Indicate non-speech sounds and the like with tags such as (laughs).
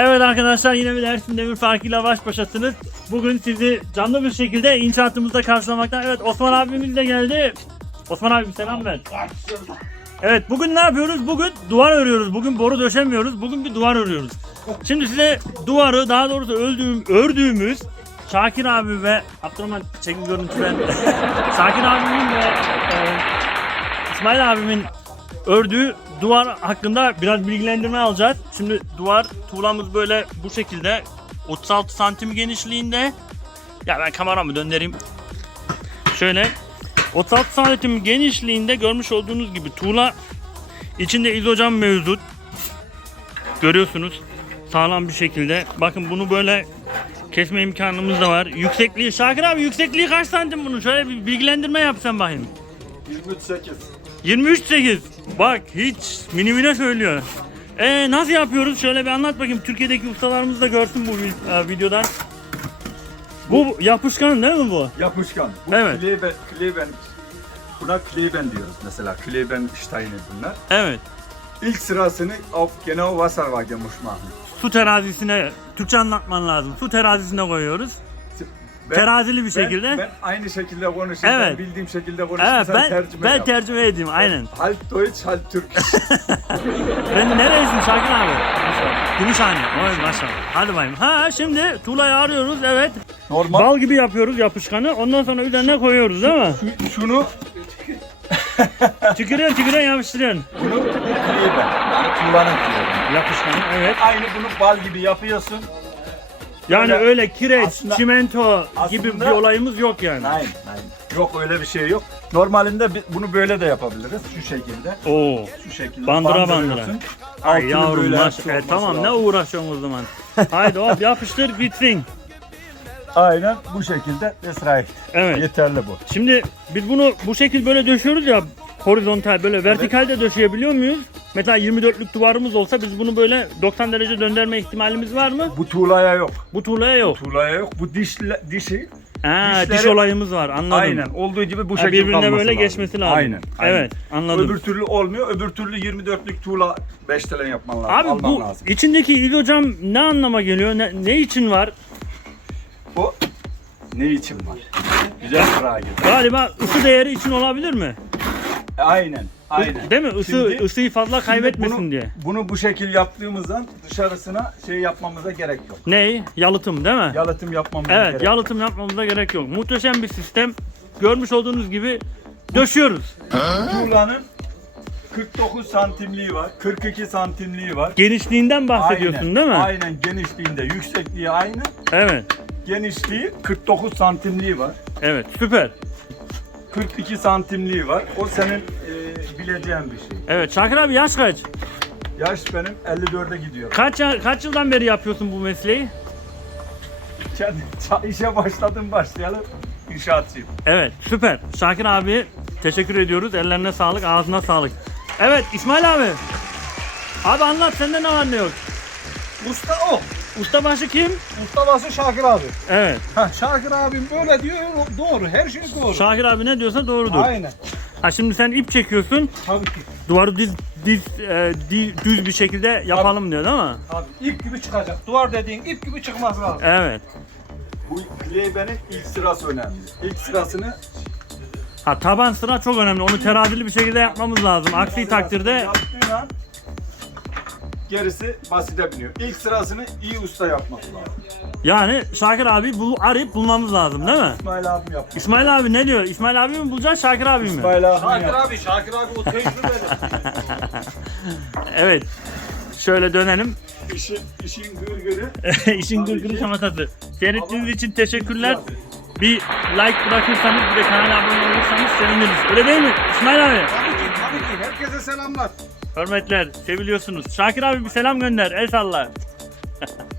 Evet arkadaşlar yine bir Ersin Demir farkıyla baş başasınız. Bugün sizi canlı bir şekilde inşaatımızda karşılamaktan. Evet Osman abimiz de geldi. Osman abim selam ver. Evet bugün ne yapıyoruz? Bugün duvar örüyoruz. Bugün boru döşemiyoruz. Bugün bir duvar örüyoruz. Şimdi size duvarı daha doğrusu öldüğüm, ördüğümüz Şakir abi ve Abdurrahman çekin görüntülen (laughs) Şakir abimin ve e, İsmail abimin ördüğü duvar hakkında biraz bilgilendirme alacağız. Şimdi duvar tuğlamız böyle bu şekilde 36 santim genişliğinde. Ya ben kameramı döndüreyim. Şöyle 36 santim genişliğinde görmüş olduğunuz gibi tuğla içinde izocam mevcut. Görüyorsunuz sağlam bir şekilde. Bakın bunu böyle kesme imkanımız da var. Yüksekliği Şakir abi yüksekliği kaç santim bunun? Şöyle bir bilgilendirme yapsan bakayım. 28. 23.8. Bak hiç minimine söylüyor. Ee, nasıl yapıyoruz? Şöyle bir anlat bakayım. Türkiye'deki ustalarımız da görsün bu vi- e, videodan. Bu yapışkan değil mi bu? Yapışkan. Bu Evet. Kleben, kleben, buna kleben diyoruz mesela. Kleben Steine bunlar. Evet. İlk sırasını auf genau Wasserwaage muss machen. Su terazisine, Türkçe anlatman lazım. Su terazisine koyuyoruz. Ben- Terazili bir ben- şekilde. Ben, aynı şekilde konuşayım. Evet. Ben bildiğim şekilde konuşayım. evet ben tercüme ben yap. tercüme edeyim aynen. Halb Deutsch, halb Türkisch. (laughs) Ben nereyisin Şakir abi? Gümüşhane. Oy maşallah. Hadi bayım. Ha şimdi tuğlayı arıyoruz evet. Normal. Bal gibi yapıyoruz yapışkanı. Ondan sonra üzerine koyuyoruz değil mi? Şu- Şunu, Tükürüyorsun tükürüyorsun yapıştırıyorsun. bunu kleben. Yani tuğlanın kleben. Yapışkanı evet. Aynı bunu bal gibi yapıyorsun. Yani Öyle- öyle kireç, Aslında- çimento gibi aslında- bir olayımız yok yani. Nein, nein. Yok öyle bir şey yok. Normalinde bunu böyle de yapabiliriz. Şu şekilde. Oo. Şu şekilde. Bandıra bandıra. Ay yavrum maş. E, tamam ne lazım. uğraşıyorsun o zaman. Haydi hop yapıştır bitsin. (laughs) Aynen bu şekilde Esra Evet. Yeterli bu. Şimdi biz bunu bu şekil böyle döşüyoruz ya horizontal böyle vertikal de döşeyebiliyor muyuz? Mesela 24'lük duvarımız olsa biz bunu böyle 90 derece döndürme ihtimalimiz var mı? Bu tuğlaya yok. Bu tuğlaya yok. Tuğlaya yok. Bu dişle, dişi Ha, diş dişleri- olayımız var anladım. aynen olduğu gibi bu Ha, şekilde birbirine kalması böyle lazım. geçmesi lazım. Aynen. aynen. Evet anladım. Öbür türlü olmuyor. Öbür türlü 24'lük tuğla 5 tane yapman lazım. Abi alman bu lazım. içindeki izocam ne anlama geliyor? Ne, ne için var? Bu ne için var? Güzel sıra gibi. Galiba ısı değeri için olabilir mi? Aynen. Aynen. Değil mi? Isı Şimdi- ısıyı fazla kaybetmesin bunu, diye. Bunu bu şekil yaptığımızdan dışarısına şey yapmamıza gerek yok. Ney? Yalıtım değil mi? Yalıtım yapmamıza evet, gerek yok. yalıtım yapmamıza gerek yok. Muhteşem bir sistem. Görmüş olduğunuz gibi döşüyoruz. Tuğlanın 49 santimliği var, 42 santimliği var. Genişliğinden bahsediyorsun Aynen, değil mi? Aynen genişliğinde, yüksekliği aynı. Evet. Genişliği 49 santimliği var. Evet, süper. 42 santimliği var. O senin e, bileceğin bir şey. Evet, Şakir abi yaş kaç? Yaş benim 54'e gidiyor. Kaç ya- kaç yıldan beri yapıyorsun bu mesleği? Kendi ça- işe başladım başlayalım. İnşaatçıyım. Evet, süper. Şakir abi teşekkür ediyoruz. Ellerine sağlık, ağzına sağlık. Evet, İsmail abi. Abi anlat sende ne var ne yok? Usta o. Ustabaşı kim? Ustabası Şakir abi. Evet. Ha, Şakir abim böyle diyor doğru. Her şey doğru. Şakir abi ne diyorsa doğrudur. Aynen. Ha şimdi sen ip çekiyorsun. Tabii ki. Duvarı düz, düz, e, di- düz bir şekilde yapalım diyor değil mi? Abi ip gibi çıkacak. Duvar dediğin ip gibi çıkması lazım. Evet. Bu Kleyben'in ilk sırası önemli. İlk sırasını Ha taban sıra çok önemli. Onu terazili bir şekilde yapmamız lazım. Aksi takdirde yaptığın an gerisi basite biniyor. İlk sırasını iyi usta yapması lazım. yani Şakir abi bul, arayıp bulmamız lazım değil mi? İsmail abim yapmış. İsmail abi ne diyor? İsmail abi mi bulacağız Şakir abi mi? İsmail abim Şakir abi, Şakir abi o tecrübeli. (laughs) Evet. Şöyle dönelim. İşin, işin gırgırı. (laughs) İşin gırgırı şamatası. Seyrettiğiniz için teşekkürler. Bir like bırakırsanız bir de kanala abone olursanız seviniriz. Öyle değil mi İsmail abi? tabii ki, tabii ki. Herkese selamlar. Hürmetler, seviliyorsunuz. Şakir abi bir selam gönder, el salla. (laughs)